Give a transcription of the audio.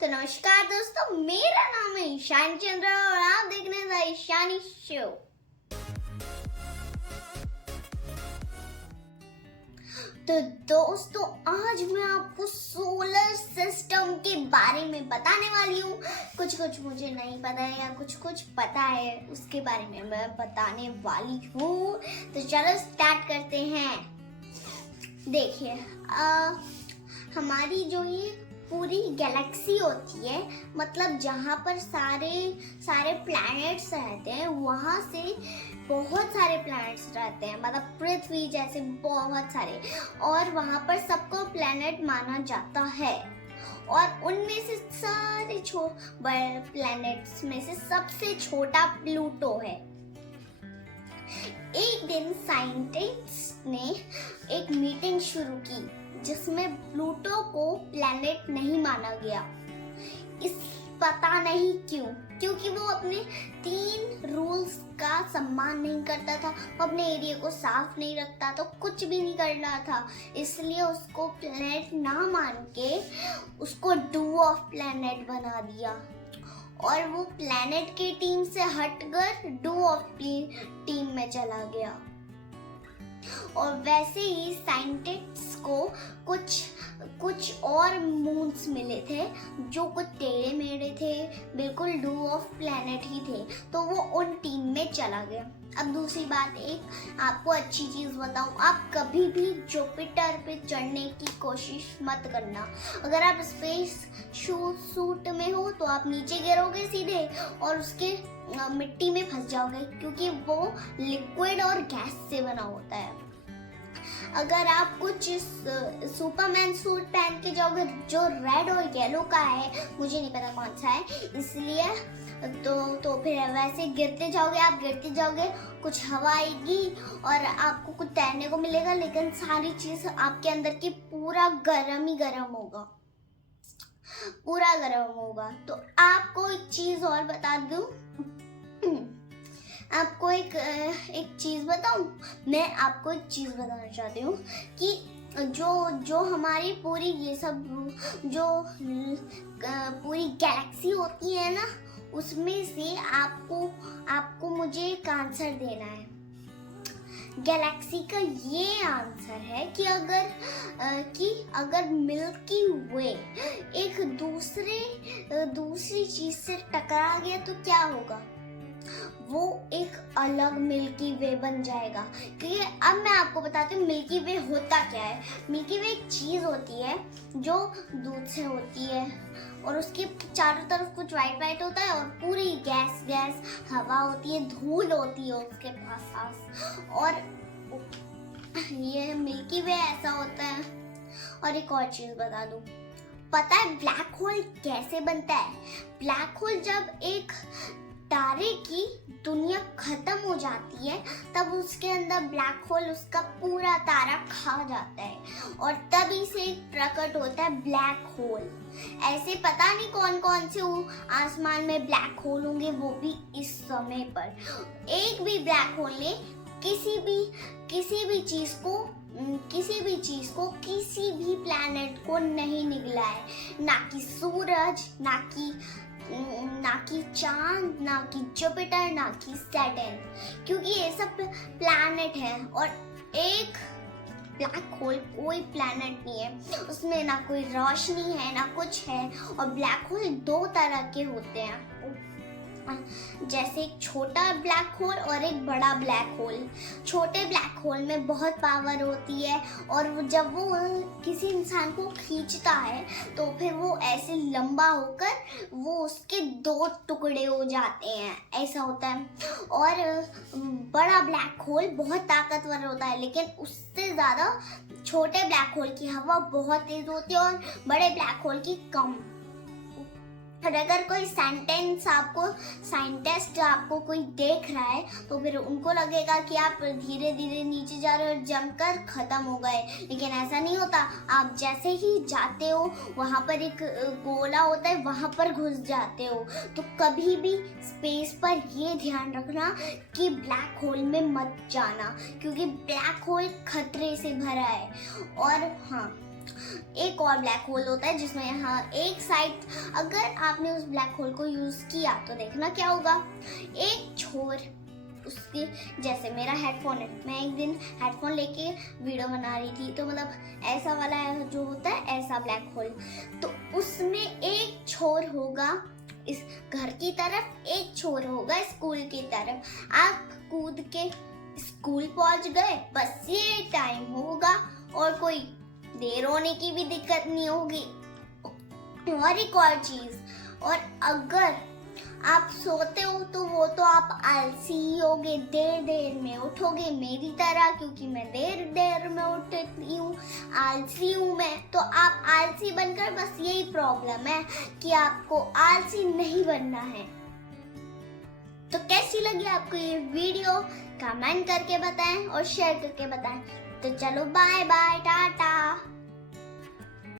तो नमस्कार दोस्तों, मेरा नाम है ईशान चंद्र और आप देख रहे हैं ईशानी शो। तो दोस्तों, आज मैं आपको सोलर सिस्टम के बारे में बताने वाली हूँ। कुछ मुझे नहीं पता है या कुछ पता है, उसके बारे में मैं बताने वाली हूँ। तो चलो स्टार्ट करते हैं। देखिए, हमारी जो ये पूरी गैलेक्सी होती है, मतलब जहाँ पर सारे प्लैनेट्स रहते हैं, वहाँ से बहुत सारे प्लैनेट्स रहते हैं, मतलब पृथ्वी जैसे बहुत सारे, और वहाँ पर सबको प्लैनेट माना जाता है। और उनमें से सारे बड़े प्लैनेट्स में से सबसे छोटा प्लूटो है। एक दिन साइंटिस्ट ने एक मीटिंग शुरू की जिसमें प्लूटो को प्लैनेट नहीं माना गया। पता नहीं क्यों, क्योंकि वो अपने 3 रूल्स का सम्मान नहीं करता था। वो अपने एरिया को साफ नहीं रखता था, कुछ भी नहीं कर रहा था। इसलिए उसको प्लैनेट ना मान के उसको डू ऑफ प्लैनेट बना दिया और वो प्लैनेट की टीम से हटकर डू ऑफ टीम में चला गया। और वैसे ही साइंटिस्ट्स को कुछ और मून्स मिले थे जो कुछ टेढ़े मेढ़े थे, बिल्कुल डू ऑफ प्लैनेट ही थे, तो वो उन टीम में चला गया। अब दूसरी बात, एक आपको अच्छी चीज बताऊं, आप कभी भी जुपिटर पे चढ़ने की कोशिश मत करना। अगर आप स्पेस सूट में हो तो आप नीचे गिरोगे सीधे और उसके मिट्टी में फंस जाओगे, क्योंकि वो लिक्विड और गैस से बना होता है। अगर आप कुछ सुपरमैन सूट पहन के जाओगे जो रेड और येलो का है, मुझे नहीं पता कौन सा है, इसलिए तो फिर वैसे गिरते जाओगे, कुछ हवा आएगी और आपको कुछ तैरने को मिलेगा, लेकिन सारी चीज आपके अंदर की पूरा गरम ही गरम होगा, पूरा गरम होगा। तो आपको एक चीज और बता दूं, आपको एक चीज बताऊं, मैं आपको एक चीज बताना चाहती हूँ कि जो हमारी पूरी ये सब जो पूरी गैलेक्सी होती है ना, उसमें से आपको मुझे एक आंसर देना है। गैलेक्सी का ये आंसर है कि अगर मिल्की वे एक दूसरी चीज से टकरा गया तो क्या होगा? वो एक अलग मिल्की वे बन जाएगा। क्योंकि अब मैं आपको बताती हूँ मिल्की वे होता क्या है। मिल्की वे एक चीज होती है जो दूध से होती है और उसके चारों तरफ कुछ वाइट होता है और पूरी गैस हवा होती है, धूल होती है उसके पास, और ये मिल्की वे ऐसा होता है। और एक और चीज बता दूं, पता है ब्लैक होल कैसे बनता है? ब्लैक होल जब एक तारे की दुनिया खत्म हो जाती है, तब उसके अंदर ब्लैक होल उसका पूरा तारा खा जाता है और तभी से प्रकट होता है ब्लैक होल। ऐसे पता नहीं कौन से आसमान में ब्लैक होल होंगे, वो भी इस समय पर। एक भी ब्लैक होल ने किसी भी चीज को किसी भी प्लैनेट को नहीं निगला है, ना कि सूरज, ना कि चांद, ना कि जुपिटर, ना कि सैटर्न, क्योंकि ये सब प्लैनेट है। और एक ब्लैक होल कोई प्लैनेट नहीं है, उसमें ना कोई रोशनी है ना कुछ है। और ब्लैक होल 2 तरह के होते हैं, जैसे एक छोटा ब्लैक होल और एक बड़ा ब्लैक होल। छोटे ब्लैक होल में बहुत पावर होती है और जब वो किसी इंसान को खींचता है तो फिर वो ऐसे लंबा होकर वो उसके 2 टुकड़े हो जाते हैं, ऐसा होता है। और बड़ा ब्लैक होल बहुत ताकतवर होता है, लेकिन उससे ज्यादा छोटे ब्लैक होल की हवा बहुत तेज होती है और बड़े ब्लैक होल की कम। और अगर कोई साइंटिस्ट आपको कोई देख रहा है तो फिर उनको लगेगा कि आप धीरे धीरे नीचे जा रहे हो और जमकर खत्म हो गए, लेकिन ऐसा नहीं होता। आप जैसे ही जाते हो वहां पर एक गोला होता है, वहां पर घुस जाते हो। तो कभी भी स्पेस पर ये ध्यान रखना कि ब्लैक होल में मत जाना, क्योंकि ब्लैक होल खतरे से भरा है। और हाँ, एक और ब्लैक होल होता है जिसमें यहाँ एक साइड, अगर आपने उस ब्लैक होल को यूज किया तो देखना क्या होगा, एक छोर उसके, जैसे मेरा हेडफोन है, मैं एक दिन हेडफोन लेके वीडियो बना रही थी, तो मतलब ऐसा वाला जो होता है ऐसा ब्लैक होल, तो उसमें एक छोर होगा इस घर की तरफ, एक छोर होगा स्कूल की तरफ। आप कूद के स्कूल पहुंच गए, बस ये टाइम होगा और कोई देर होने की भी दिक्कत नहीं होगी। और एक और चीज, और अगर आप सोते हो तो वो तो आप आलसी ही होगे, देर देर में उठोगे मेरी तरह, क्योंकि मैं देर देर में उठती हूँ, आलसी हूँ मैं। तो आप आलसी बनकर, बस यही प्रॉब्लम है कि आपको आलसी नहीं बनना है। तो कैसी लगी आपको ये वीडियो, कमेंट करके बताएं और शेयर करके बताएं। तो चलो बाय बाय, टाटा।